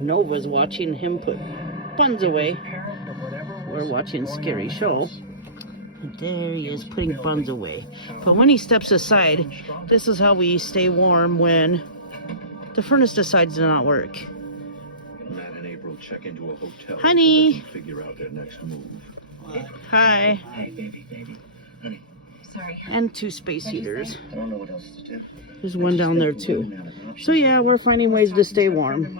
Nova's watching him put buns away. We're watching Scary Show. And there he is putting buns away. But when he steps aside, this is how we stay warm when the furnace decides to not work. Matt and April check into a hotel. Honey. So they can figure out their next move. Hi. Hi, baby. Honey. Sorry. And 2 space heaters. I don't know what else to do. There's one down there too. So yeah, we're finding ways to stay warm.